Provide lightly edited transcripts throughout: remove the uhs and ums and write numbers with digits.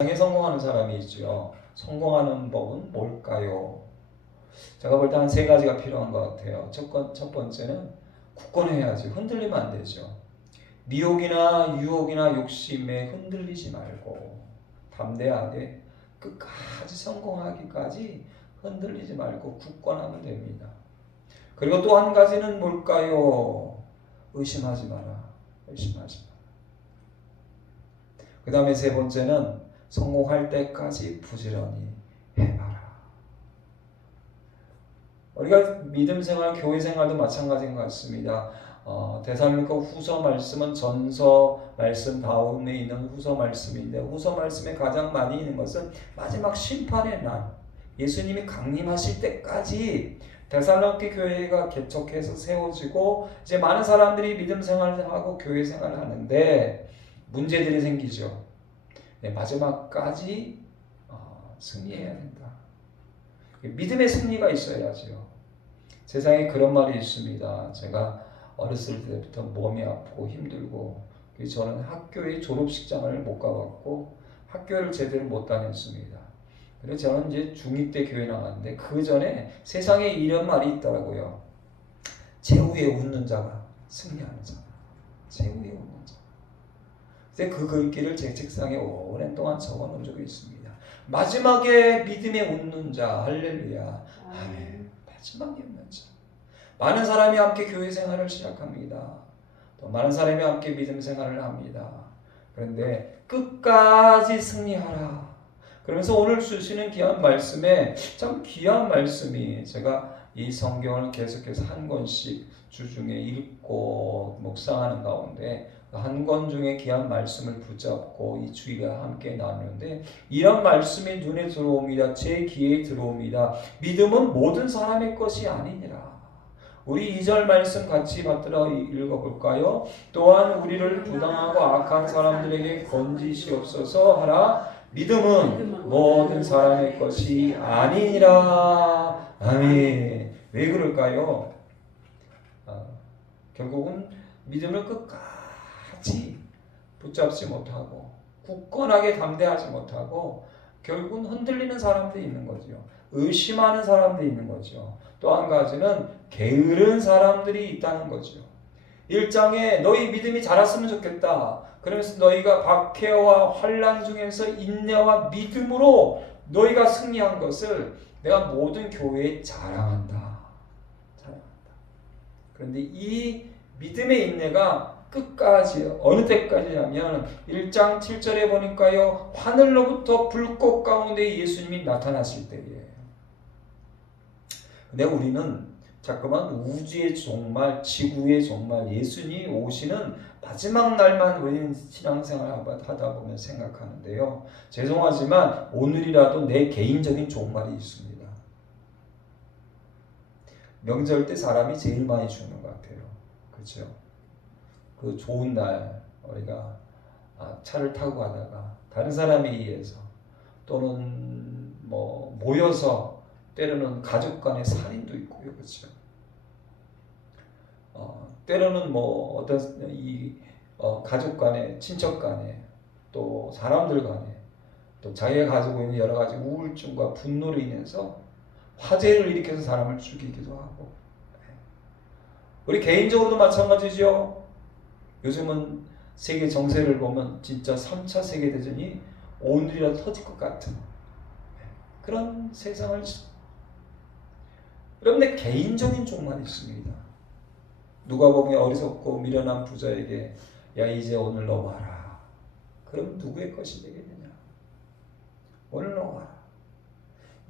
세상에 성공하는 사람이 있죠. 성공하는 법은 뭘까요? 제가 볼 때 한 세 가지가 필요한 것 같아요. 첫 번째는 굳건해야지. 흔들리면 안 되죠. 미혹이나 유혹이나 욕심에 흔들리지 말고 담대하게 끝까지 성공하기까지 흔들리지 말고 굳건하면 됩니다. 그리고 또 한 가지는 뭘까요? 의심하지 마라. 의심하지 마라. 그 다음에 세 번째는 성공할 때까지 부지런히 해봐라. 우리가 믿음 생활, 교회 생활도 마찬가지인 것 같습니다. 데살로니가 후서 말씀은 전서 말씀 다음에 있는 후서 말씀인데, 후서 말씀에 가장 많이 있는 것은 마지막 심판의 날, 예수님이 강림하실 때까지 데살로니가 교회가 개척해서 세워지고 이제 많은 사람들이 믿음 생활을 하고 교회 생활을 하는데 문제들이 생기죠. 마지막까지 승리해야 된다. 믿음의 승리가 있어야죠. 세상에 그런 말이 있습니다. 제가 어렸을 때부터 몸이 아프고 힘들고 저는 학교의 졸업식장을 못 가봤고 학교를 제대로 못 다녔습니다. 그래서 저는 이제 중2 때 교회 나갔는데 그 전에 세상에 이런 말이 있더라고요. 최후에 웃는 자가 승리하는 자. 최후에 웃는 자. 그 글귀를 제 책상에 오랜 동안 적어놓은 적이 있습니다. 마지막에 믿음에 웃는 자, 할렐루야, 아멘. 마지막에 웃는 자. 많은 사람이 함께 교회 생활을 시작합니다. 또 많은 사람이 함께 믿음 생활을 합니다. 그런데 끝까지 승리하라. 그러면서 오늘 주시는 귀한 말씀에 참 귀한 말씀이, 제가 이 성경을 계속해서 한 권씩 주중에 읽고 묵상하는 가운데 한 권 중에 귀한 말씀을 붙잡고 이 주일에 함께 나누는데 이런 말씀이 눈에 들어옵니다. 제 귀에 들어옵니다. 믿음은 모든 사람의 것이 아니니라. 우리 2절 말씀 같이 받들어 읽어볼까요? 또한 우리를 부당하고 악한 사람들에게 건지시옵소서 하라. 믿음은 모든 사람의 것이 아니니라. 아멘. 왜 그럴까요? 결국은 믿음을 끝까지 붙잡지 못하고 굳건하게 담대하지 못하고 결국은 흔들리는 사람들이 있는 거죠. 의심하는 사람들이 있는 거죠. 또 한 가지는 게으른 사람들이 있다는 거죠. 1장에 너희 믿음이 자랐으면 좋겠다. 그러면서 너희가 박해와 환난 중에서 인내와 믿음으로 너희가 승리한 것을 내가 모든 교회에 자랑한다. 그런데 이 믿음의 인내가 끝까지 어느 때까지냐면 1장 7절에 보니까요, 하늘로부터 불꽃 가운데 예수님이 나타나실 때예요. 근데 우리는 자꾸만 우주의 종말, 지구의 종말, 예수님이 오시는 마지막 날만 우리는 신앙생활 하다 보면 생각하는데요. 죄송하지만 오늘이라도 내 개인적인 종말이 있습니다. 명절 때 사람이 제일 많이 죽는 것 같아요. 그렇죠? 그 좋은 날 우리가 차를 타고 가다가 다른 사람에 의해서 또는 뭐 모여서 때로는 가족 간의 살인도 있고요. 그렇죠? 때로는 뭐 어떤 가족 간에, 친척 간에, 또 사람들 간에, 또 자기가 가지고 있는 여러 가지 우울증과 분노로 인해서 화재를 일으켜서 사람을 죽이기도 하고, 우리 개인적으로도 마찬가지죠. 요즘은 세계 정세를 보면 진짜 3차 세계대전이 오늘이라도 터질 것 같은 그런 세상을, 여러분의 개인적인 종말이 있습니다. 누가복음에 어리석고 미련한 부자에게 야 이제 오늘 너 와라. 그럼 누구의 것이 되겠느냐? 오늘 너 와라.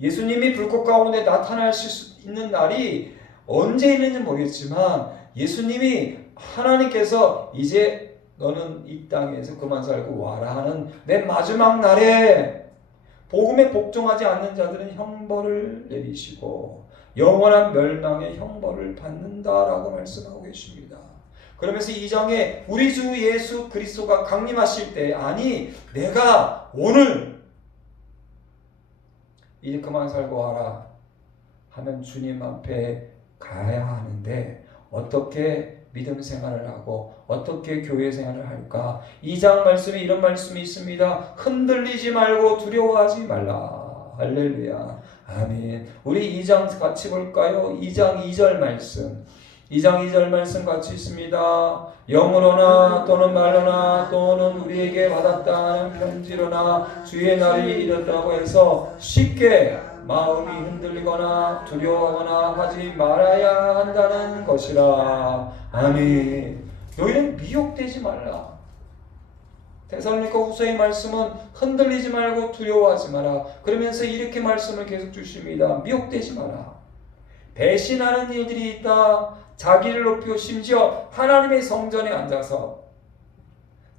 예수님이 불꽃 가운데 나타나실 수 있는 날이 언제 있는지 모르겠지만 예수님이 하나님께서 이제 너는 이 땅에서 그만 살고 와라 하는 내 마지막 날에 복음에 복종하지 않는 자들은 형벌을 내리시고 영원한 멸망의 형벌을 받는다라고 말씀하고 계십니다. 그러면서 이 장에 우리 주 예수 그리스도가 강림하실 때, 아니 내가 오늘 이제 그만 살고 와라 하면 주님 앞에 가야 하는데 어떻게 믿음 생활을 하고 어떻게 교회 생활을 할까? 2장 말씀에 이런 말씀이 있습니다. 흔들리지 말고 두려워하지 말라. 할렐루야. 아멘. 우리 2장 같이 볼까요? 2장 2절 말씀. 2장 2절 말씀 같이 있습니다. 영으로나 또는 말로나 또는 우리에게 받았다는 편지로나 주의 날이 이르다고 해서 쉽게 마음이 흔들리거나 두려워하거나 하지 말아야 한다는 것이라. 아멘. 너희는 미혹되지 말라. 데살로니가 후서의 말씀은 흔들리지 말고 두려워하지 마라. 그러면서 이렇게 말씀을 계속 주십니다. 미혹되지 마라. 배신하는 일들이 있다. 자기를 높이고 심지어 하나님의 성전에 앉아서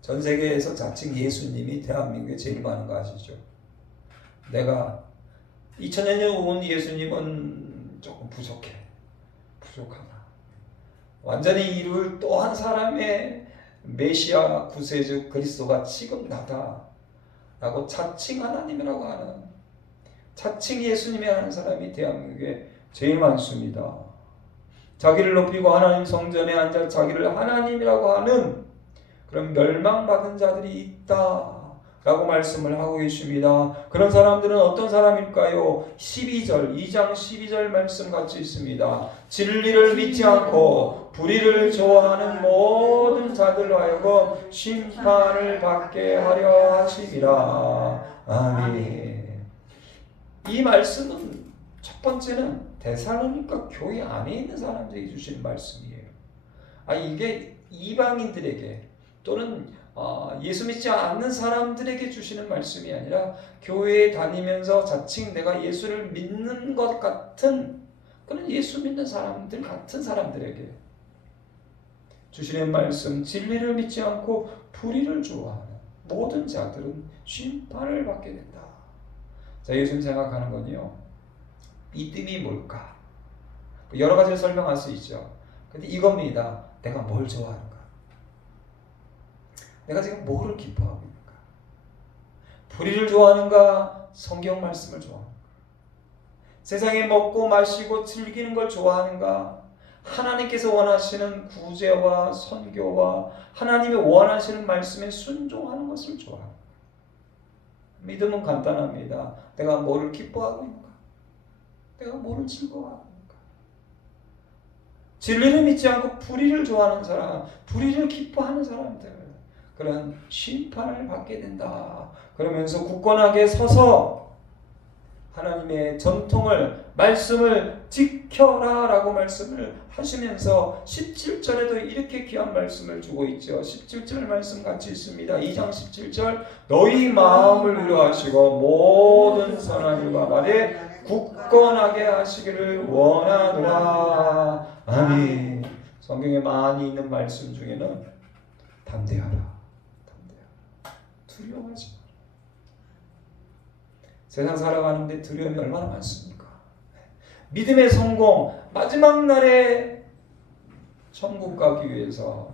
전 세계에서 자칭 예수님이 대한민국에 제일 많은 거 아시죠? 내가 2000년 온 예수님은 조금 부족하다. 완전히 이룰 또 한 사람의 메시아 구세주 그리스도가 지금 나다 라고 자칭 하나님이라고 하는, 자칭 예수님이 하는 사람이 대한민국에 제일 많습니다. 자기를 높이고 하나님 성전에 앉아 자기를 하나님이라고 하는 그런 멸망받은 자들이 있다 라고 말씀을 하고 계십니다. 그런 사람들은 어떤 사람일까요? 12절, 2장 12절 말씀 같이 있습니다. 진리를 믿지 않고 불의를 좋아하는 모든 자들로 하여금 심판을 받게 하려 하심이라. 아멘. 이 말씀은 첫 번째는 데살로니가 교회 안에 있는 사람들에게 주시는 말씀이에요. 이게 이방인들에게 또는 예수 믿지 않는 사람들에게 주시는 말씀이 아니라 교회에 다니면서 자칭 내가 예수를 믿는 것 같은 그런 예수 믿는 사람들 같은 사람들에게 주시는 말씀. 진리를 믿지 않고 불의를 좋아하는 모든 자들은 심판을 받게 된다. 자, 요즘 생각하는 건요, 믿음이 뭘까? 여러 가지를 설명할 수 있죠. 근데 이겁니다. 내가 뭘 좋아하는가? 내가 지금 뭐를 기뻐하고 있는가? 불의를 좋아하는가? 성경 말씀을 좋아하는가? 세상에 먹고 마시고 즐기는 걸 좋아하는가? 하나님께서 원하시는 구제와 선교와 하나님이 원하시는 말씀에 순종하는 것을 좋아하는가? 믿음은 간단합니다. 내가 뭐를 기뻐하고 있는가? 내가 뭐를 즐거워하고 있는가? 진리를 믿지 않고 불의를 좋아하는 사람, 불의를 기뻐하는 사람들, 그런 심판을 받게 된다. 그러면서 굳건하게 서서 하나님의 전통을, 말씀을 지켜라 라고 말씀을 하시면서 17절에도 이렇게 귀한 말씀을 주고 있죠. 17절 말씀 같이 있습니다. 2장 17절, 너희 마음을 위로하시고 모든 선한 일과 말에 굳건하게 하시기를 원하노라. 아멘. 성경에 많이 있는 말씀 중에는 담대하라. 두려워하지 마라. 세상 살아가는데 두려움이 얼마나 많습니까? 믿음의 성공, 마지막 날에 천국 가기 위해서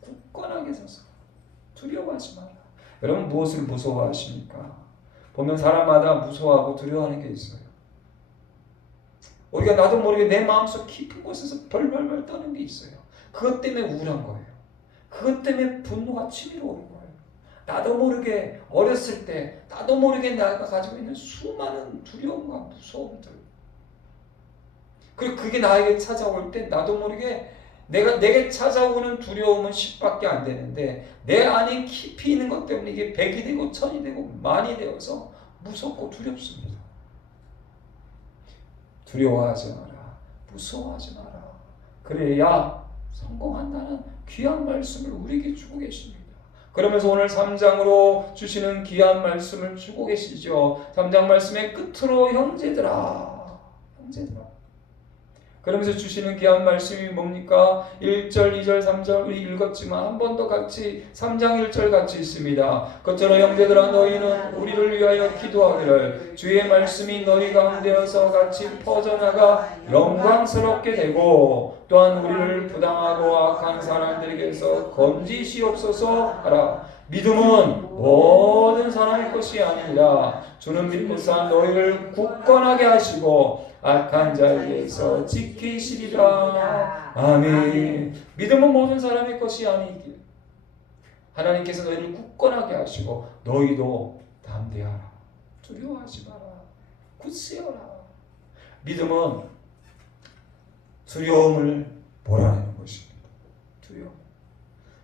굳건하게 서서 두려워하지 마라. 여러분 무엇을 무서워하십니까? 보면 사람마다 무서워하고 두려워하는 게 있어요. 우리가 나도 모르게 내 마음속 깊은 곳에서 벌벌벌 떠는 게 있어요. 그것 때문에 우울한 거예요. 그것 때문에 분노가 치밀어 오는 거예요. 나도 모르게 어렸을 때 나도 모르게 내가 가지고 있는 수많은 두려움과 무서움들, 그리고 그게 나에게 찾아올 때 나도 모르게 내게 찾아오는 두려움은 10밖에 안 되는데 내 안에 깊이 있는 것 때문에 이게 100이 되고 1000이 되고 만이 되어서 무섭고 두렵습니다. 두려워하지 마라. 무서워하지 마라. 그래야 성공한다는 귀한 말씀을 우리에게 주고 계십니다. 그러면서 오늘 3장으로 주시는 귀한 말씀을 주고 계시죠. 3장 말씀의 끝으로 형제들아. 그러면서 주시는 귀한 말씀이 뭡니까? 1절, 2절, 3절 우리 읽었지만 한 번 더 같이 3장 1절 같이 있습니다. 그처럼 형제들아 너희는 우리를 위하여 기도하기를 주의 말씀이 너희 가운데에서 같이 퍼져나가 영광스럽게 되고 또한 우리를 부당하고 악한 사람들에게서 건지시옵소서 하라. 믿음은 모든 사람의 것이 아니라 주는 믿고사 너희를 굳건하게 하시고 악한 자에게서 지키시리라. 아멘. 믿음은 모든 사람의 것이 아니길 하나님께서 너희를 굳건하게 하시고 너희도 담대하라. 두려워하지 마라. 굳세어라. 믿음은 두려움을 몰아내는 것입니다. 두려움.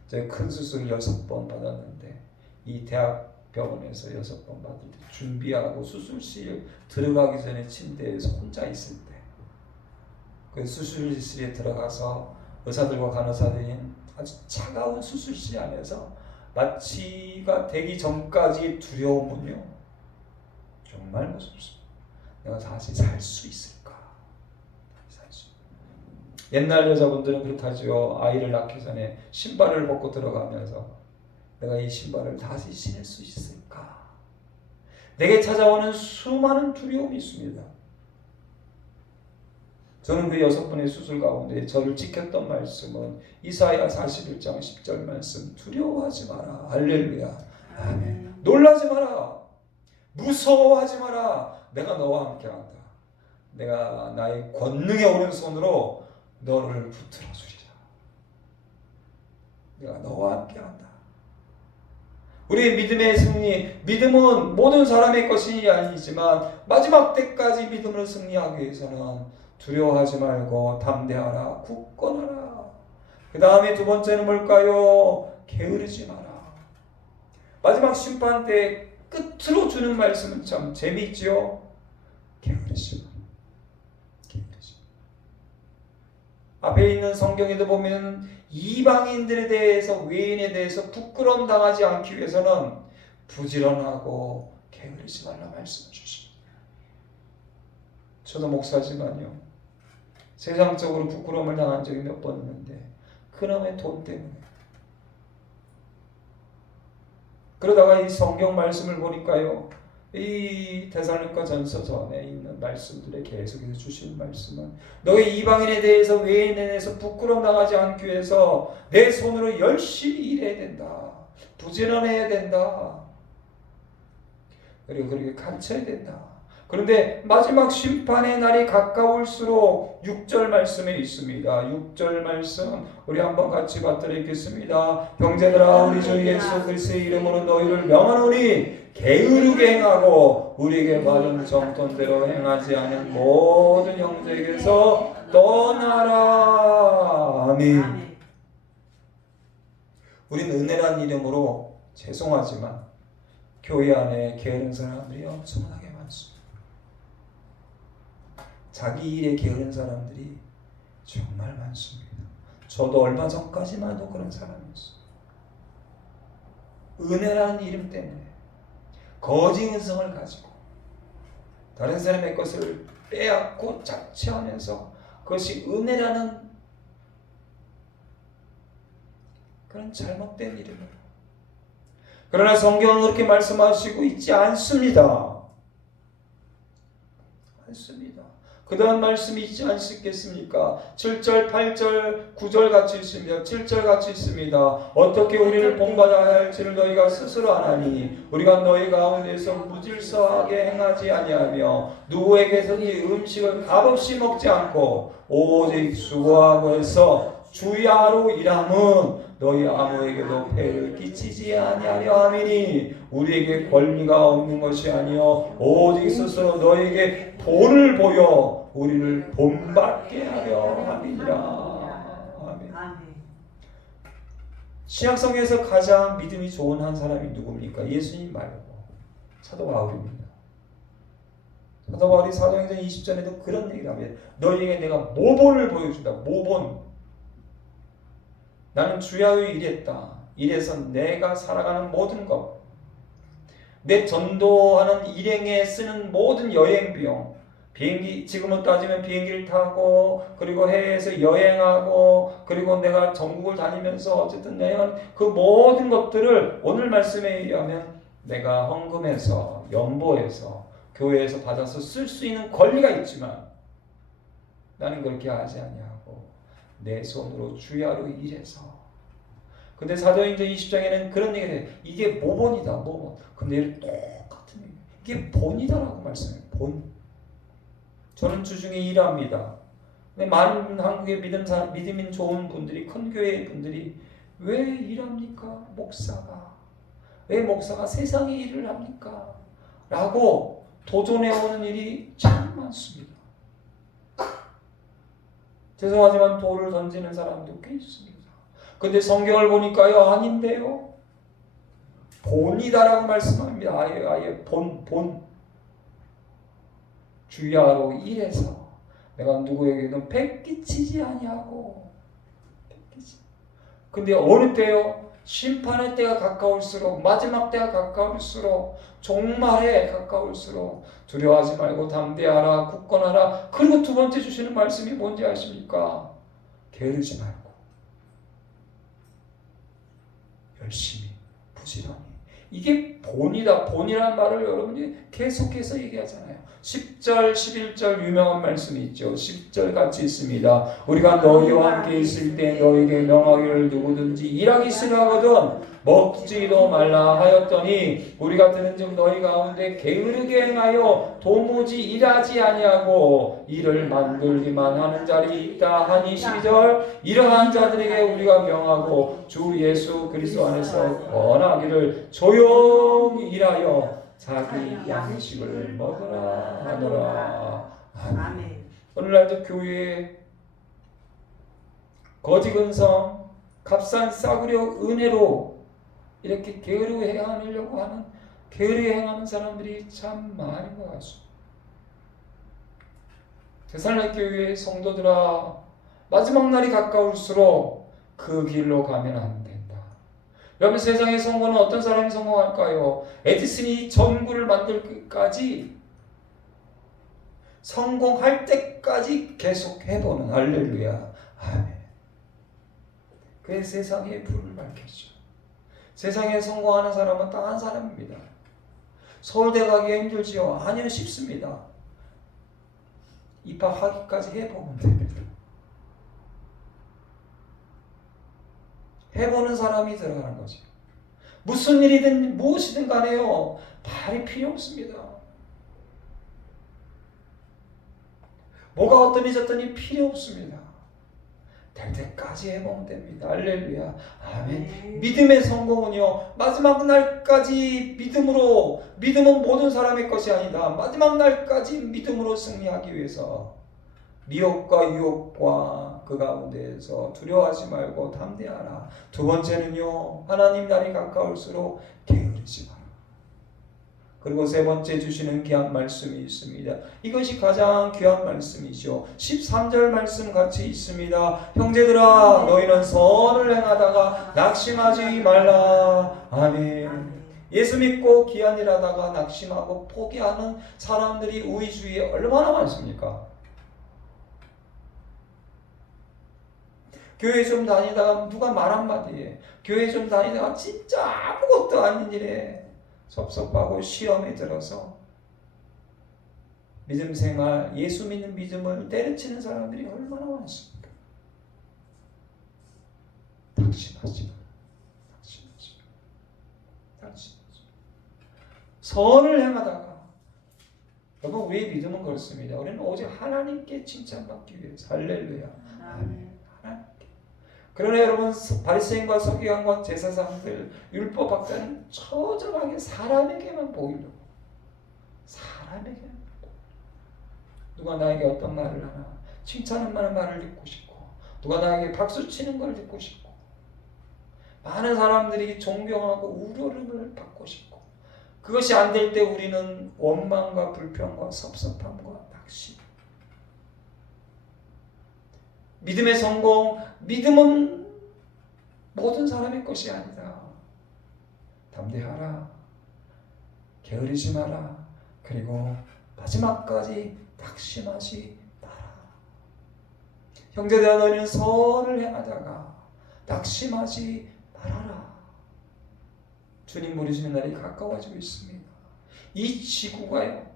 제가 큰 수술 6번 받았는데 이 대학병원에서 6번 받을 때 준비하고 수술실 들어가기 전에 침대에서 혼자 있을 때 그 수술실에 들어가서 의사들과 간호사들이 아주 차가운 수술실 안에서 마취가 되기 전까지 두려움은요 정말 무섭습니다. 내가 다시 살 수 있을까? 옛날 여자분들은 그렇다죠. 아이를 낳기 전에 신발을 벗고 들어가면서 내가 이 신발을 다시 신을 수 있을까? 내게 찾아오는 수많은 두려움이 있습니다. 저는 그 6번의 수술 가운데 저를 지켰던 말씀은 이사야 41장 10절 말씀. 두려워하지 마라. 할렐루야. 아멘. 놀라지 마라. 무서워하지 마라. 내가 너와 함께한다. 내가 나의 권능의 오른손으로 너를 붙들어 주리라. 내가 너와 함께한다. 우리의 믿음의 승리, 믿음은 모든 사람의 것이 아니지만 마지막 때까지 믿음으로 승리하기 위해서는 두려워하지 말고 담대하라, 굳건하라. 그 다음에 두 번째는 뭘까요? 게으르지 마라. 마지막 심판 때 끝으로 주는 말씀은 참 재미있지요. 게으르지 마라. 앞에 있는 성경에도 보면 이방인들에 대해서, 외인에 대해서 부끄러움 당하지 않기 위해서는 부지런하고 게으르지 말라 말씀을 주십니다. 저도 목사지만요, 세상적으로 부끄러움을 당한 적이 몇 번 있는데 그놈의 돈 때문에. 그러다가 이 성경 말씀을 보니까요, 이 데살로니가 전서 전에 있는 말씀들에 계속해서 주신 말씀은 너희 이방인에 대해서, 외인에 대해서 부끄러움 당하지 않기 위해서 내 손으로 열심히 일해야 된다. 부지런해야 된다. 그리고 그렇게 가르쳐야 된다. 그런데 마지막 심판의 날이 가까울수록 6절 말씀에 있습니다. 6절 말씀 우리 한번 같이 받들어 읽겠습니다. 형제들아, 우리 주 예수 그리스도의 이름으로 너희를 명하노니 게으르게 행하고 우리에게 받은 정통대로 행하지 않은 모든 형제에게서 떠나라. 아멘. 우리는 은혜란 이름으로 죄송하지만 교회 안에 게으른 사람들이 엄청나게 많습니다. 자기 일에 게으른 사람들이 정말 많습니다. 저도 얼마 전까지만 해도 그런 사람이었어요. 은혜라는 이름 때문에 거짓 은성을 가지고 다른 사람의 것을 빼앗고 착취하면서 그것이 은혜라는 그런 잘못된 이름을. 그러나 성경은 그렇게 말씀하시고 있지 않습니다. 그 다음 말씀이 있지 않겠습니까? 7절, 8절, 9절 같이 있습니다. 7절 같이 있습니다. 어떻게 우리를 본받아야 할지를 너희가 스스로 아나니 우리가 너희 가운데서 무질서하게 행하지 아니하며 누구에게서든지 음식을 값없이 먹지 않고 오직 수고하고 해서 주야로 일함은 너희 아무에게도 폐를 끼치지 아니하려 함이니 우리에게 권리가 없는 것이 아니요 오직 스스로 너희에게 본을 보여 우리를 본받게 하려 함이니라. 아멘. 신약성경에서 가장 믿음이 좋은 한 사람이 누굽니까? 예수님 말고 사도 바울입니다. 사도 바울이 사도행전 20절에도 그런 얘기를 합니다. 너희에게 내가 모본을 보여준다. 모본. 나는 주야의 일했다. 이래서 내가 살아가는 모든 것, 내 전도하는 일행에 쓰는 모든 여행 비용, 비행기, 지금은 따지면 비행기를 타고 그리고 해외에서 여행하고 그리고 내가 전국을 다니면서 어쨌든 여행하는 그 모든 것들을 오늘 말씀에 의하면 내가 헌금해서 연보해서 교회에서 받아서 쓸 수 있는 권리가 있지만 나는 그렇게 하지 아니하고 내 손으로 주야로 일해서 근데 사도행전 20장에는 그런 얘기를 해요. 이게 모본이다, 모본. 근데 똑같은 얘기. 이게 본이다라고 말씀해요. 본. 저는 주중에 일합니다. 근데 많은 한국의 믿음인 좋은 분들이, 큰 교회 분들이 왜 일합니까? 목사가. 왜 목사가 세상의 일을 합니까? 라고 도전해오는 일이 참 많습니다. 죄송하지만 돌을 던지는 사람도 꽤 있습니다. 근데 성경을 보니까요, 아닌데요. 본이다라고 말씀합니다. 아예 본. 주야로 일해서 내가 누구에게도 뺏기치지 아니하고. 근데 어느 때요? 심판의 때가 가까울수록, 마지막 때가 가까울수록, 종말에 가까울수록 두려워하지 말고 담대하라, 굳건하라. 그리고 두 번째 주시는 말씀이 뭔지 아십니까? 게으르지 말고 열심히, 부지런히. 이게 본이다. 본이라는 말을 여러분이 계속해서 얘기하잖아요. 10절, 11절 유명한 말씀이 있죠. 10절 같이 있습니다. 우리가 너희와 함께 있을 때 너희에게 명하기를 누구든지 일하기 싫어하거든 먹지도 말라 하였더니 우리가 들은즉 너희 가운데 게으르게 행하여 도무지 일하지 아니하고 일을 만들기만 하는 자리 있다 하니 12절 이러한 자들에게 우리가 명하고 주 예수 그리스도 안에서 권하기를 조용히 일하여 자기 양식을 먹으라 하노라. 아멘. 오늘날도 교회에 거지 근성, 값싼 싸구려 은혜로 이렇게 게으르게 행하려고 하는, 게으르게 행하는 사람들이 참 많은 것 같습니다. 대살라 교회의 성도들아, 마지막 날이 가까울수록 그 길로 가면 안 된다. 여러분, 세상의 성공은 어떤 사람이 성공할까요? 에디슨이 전구를 만들 때까지, 성공할 때까지 계속 해보는, 할렐루야, 아멘. 그의 세상에 불을 밝혔죠. 세상에 성공하는 사람은 딱 한 사람입니다. 서울대 가기가 힘들지요? 아니요, 쉽습니다. 입학하기까지 해보면 됩니다. 해보는 사람이 들어가는 거죠. 무슨 일이든 무엇이든 간에요, 발이 필요 없습니다. 뭐가 어떠니 저떠니 필요 없습니다. 될 때까지 해보면 됩니다. 할렐루야, 아멘. 믿음의 성공은요, 마지막 날까지 믿음은 모든 사람의 것이 아니다. 마지막 날까지 믿음으로 승리하기 위해서 미혹과 유혹과 그 가운데에서 두려워하지 말고 담대하라. 두 번째는요, 하나님 날이 가까울수록 게으르지 마라. 그리고 세 번째 주시는 귀한 말씀이 있습니다. 이것이 가장 귀한 말씀이죠. 13절 말씀 같이 있습니다. 형제들아, 너희는 선을 행하다가 낙심하지 말라. 아멘. 예수 믿고 귀한 일 하다가 낙심하고 포기하는 사람들이 우리 주위에 얼마나 많습니까? 교회 좀 다니다가 누가 말 한마디에, 교회 좀 다니다가 진짜 아무것도 아닌 일에 섭섭하고 시험에 들어서 믿음 생활, 예수 믿는 믿음을 때려치는 사람들이 얼마나 많습니까? 낙심하지 마. 선을 행하다가, 여러분, 우리의 믿음은 그렇습니다. 우리는 오직 하나님께 칭찬받기 위해서. 할렐루야, 아멘. 하나님께. 그러나 여러분, 바리새인과 서기관과 제사장들, 율법학자는 처절하게 사람에게만 보이려고, 사람에게만 보이려고. 누가 나에게 어떤 말을 하나, 칭찬하는 말을 듣고 싶고, 누가 나에게 박수 치는 걸 듣고 싶고, 많은 사람들이 존경하고 우려를 받고 싶고, 그것이 안 될 때 우리는 원망과 불평과 섭섭함과 낙심. 믿음의 성공, 믿음은 모든 사람의 것이 아니다. 담대하라, 게으르지 마라, 그리고 마지막까지 낙심하지 마라. 형제들아, 너희는 선을 행하다가 낙심하지 말아라. 주님 부르시는 날이 가까워지고 있습니다. 이 지구가요,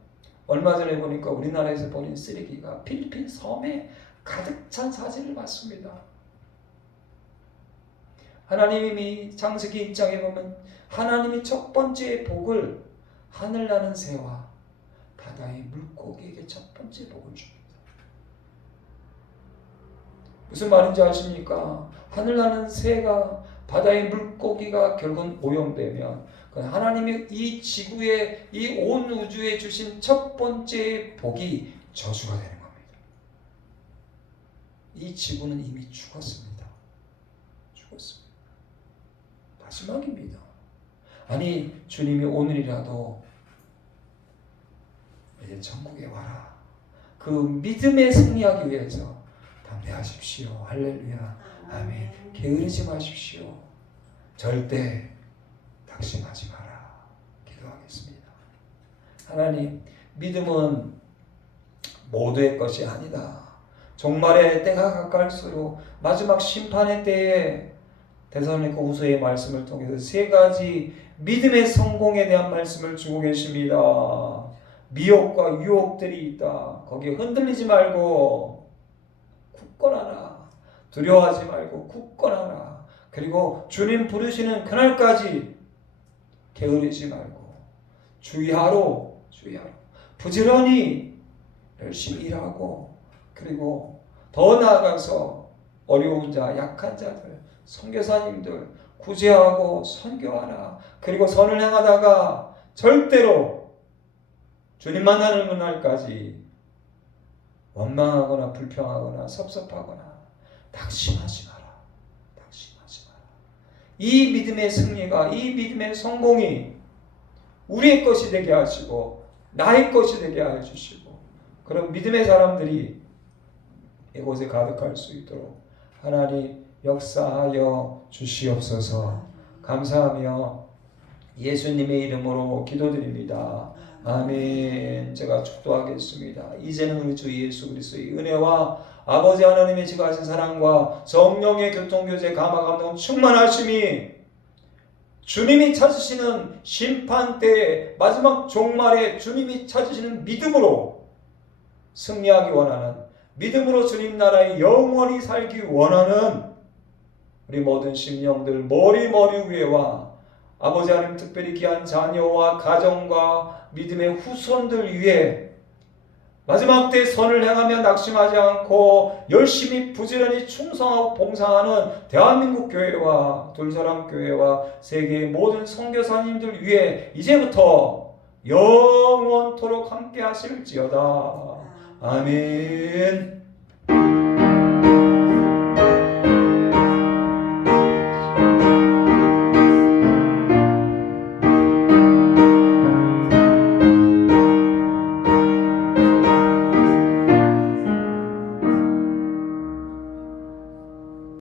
얼마 전에 보니까 우리나라에서 버린 쓰레기가 필리핀 섬에 가득 찬 사진을 봤습니다. 하나님이 창세기 1장에 보면 하나님이 첫 번째 복을 하늘 나는 새와 바다의 물고기에게 첫 번째 복을 줍니다. 무슨 말인지 아십니까? 하늘 나는 새가 바다의 물고기가 결국은 오염되면 하나님이 이 지구에 이 온 우주에 주신 첫 번째 복이 저주가 되는 겁니다. 이 지구는 이미 죽었습니다. 죽었습니다. 마지막입니다. 아니 주님이 오늘이라도 이제 천국에 와라. 그 믿음에 승리하기 위해서 담대하십시오. 할렐루야. 아멘. 게으르지 마십시오. 절대 낙심하지 마라. 기도하겠습니다. 하나님, 믿음은 모두의 것이 아니다. 종말의 때가 가까울수록 마지막 심판의 때에 데살로니가 후서의 말씀을 통해서 세 가지 믿음의 성공에 대한 말씀을 주고 계십니다. 미혹과 유혹들이 있다. 거기에 흔들리지 말고 굳건하라. 두려워하지 말고 굳건하라. 그리고 주님 부르시는 그날까지 게으르지 말고 주의하러 부지런히 열심히 일하고 그리고 더 나아가서 어려운 자, 약한 자들, 선교사님들 구제하고 선교하라. 그리고 선을 행하다가 절대로 주님 만나는 그날까지 원망하거나 불평하거나 섭섭하거나 낙심하지 마라. 이 믿음의 승리가, 이 믿음의 성공이 우리의 것이 되게 하시고 나의 것이 되게 해주시고 그런 믿음의 사람들이 이곳에 가득할 수 있도록 하나님 역사하여 주시옵소서. 감사하며 예수님의 이름으로 기도드립니다. 아멘. 제가 축도하겠습니다. 이제는 우리 주 예수 그리스도의 은혜와 아버지 하나님의 지극하신 사랑과 성령의 교통교제 감화 감동 충만하심이 주님이 찾으시는 심판 때의 마지막 종말에 주님이 찾으시는 믿음으로 승리하기 원하는, 믿음으로 주님 나라에 영원히 살기 원하는 우리 모든 심령들 머리 위에와 아버지 하나님 특별히 귀한 자녀와 가정과 믿음의 후손들 위에 마지막 때 선을 행하며 낙심하지 않고 열심히 부지런히 충성하고 봉사하는 대한민국 교회와 둘사람 교회와 세계의 모든 선교사님들 위해 이제부터 영원토록 함께 하실지어다. 아멘.